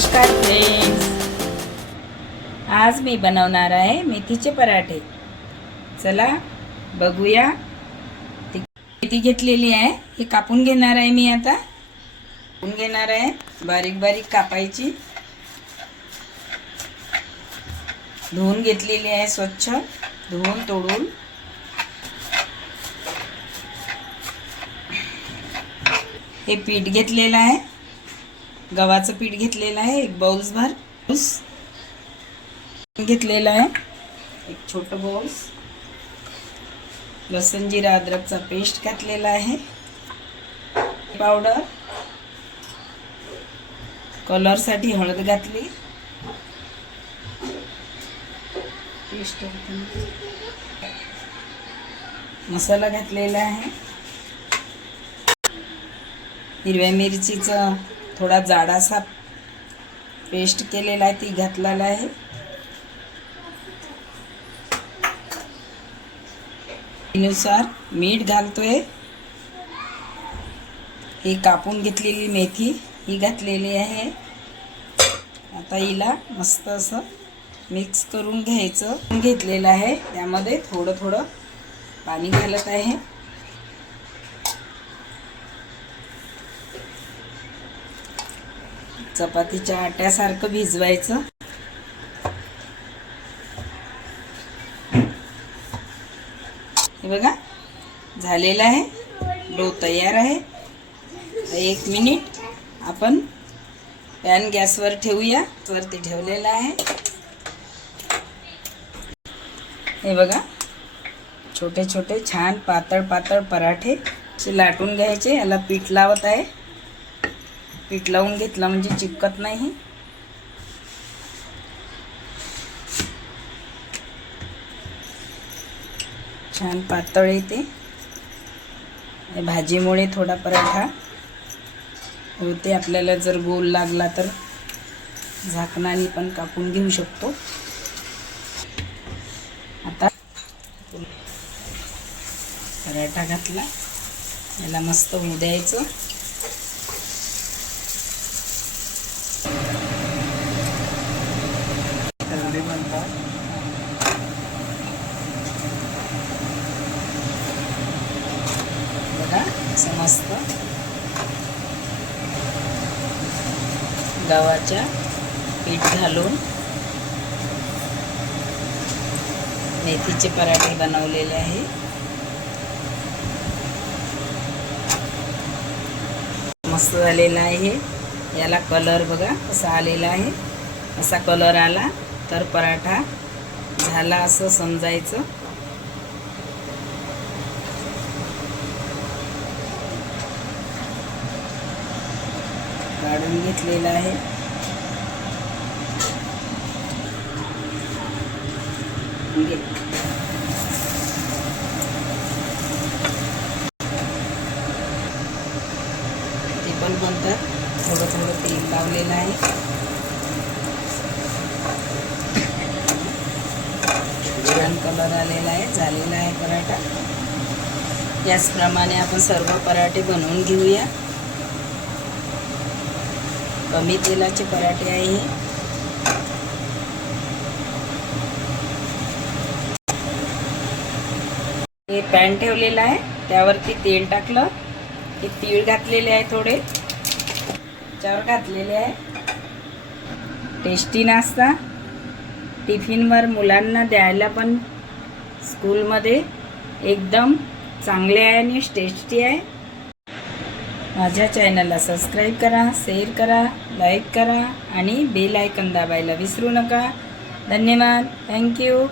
नमस्कार फ्रेंड्स आज मी बनवणार आहे मेथीचे पराठे. चला बघूया. मेथी घेतलेली आहे. हे कापून घेणार आहे मी आता. कापून घेणार आहे. बारीक बारीक कापायची. धुवून घेतलेली आहे स्वच्छ. धुवून तोडून. हे पीठ घेतलेलं आहे. गव्हाचं पीठ घेतलेलं आहे एक बाउल्स भर. ऊस घेतलेलं आहे. एक छोटं बाउल्स लसण जिरा अद्रकचा पेस्ट घातलेला आहे. पावडर कलरसाठी हळद घातली. पेस्ट मसाला घातलेला आहे. हिरव्या मिरचीचं थोडा जाडासा पेस्ट केलेला आहे ती घातलेला आहे. नुसार मीठ घालतोय. ही कापून घेतलेली मेथी ही घातलेली आहे. आता हिला मस्त असं मिक्स करून घ्यायचं. घेतलेलं आहे त्यामध्ये थोडं थोडं पाणी घालत आहे. चपातीच्या आट्यासारखं भिजवायचं. हे बघा झालेलं आहे. डो तयार आहे. एक मिनिट आपण पॅन गॅसवर ठेवूया. वरती ठेवलेला आहे. हे बघा छोटे छोटे छान पातळ पातळ पराठे लाटून घ्यायचे. याला पीठ लावत आहे. पीठ लावून घेतलं म्हणजे चिपकत नाही. छान पातळ येते. भाजीमुळे थोडा पराठा होते. आपल्याला जर गोल लागला तर झाकणाने पण कापून घेऊ शकतो. आता पराठा घातला. याला मस्त होऊ द्यायचं. असं मस्त. गव्हाच्या पीठ घालून मेथीचे पराठे बनवलेले आहे. मस्त झालेला आहे. याला कलर बघा कसा आलेला आहे. असा कलर आला तर पराठा झाला असं समजायचं. काढून घेतलेला आहे. घे. ते पण बनतात थोडं थोडं तेल लावलेलं आहे. छान कलर आलेला आहे झालेला आहे पराठा. याचप्रमाणे आपण सर्व पराठे बनवून घेऊया. कमी तेलाचे पराठे आहे. हे पॅन ठेवलेलं आहे. त्यावरती तेल टाकलं. हे तीळ घातलेले आहे थोडे. त्याच्यावर घातलेले आहे. टेस्टी नाश्ता. टिफिनवर मुलांना द्यायला पण स्कूलमध्ये एकदम चांगले आहे आणि टेस्टी आहे. माझ्या चॅनलला सबस्क्राईब करा शेअर करा लाईक करा आणि बेल आयकन दाबायला विसरू नका. धन्यवाद. थँक्यू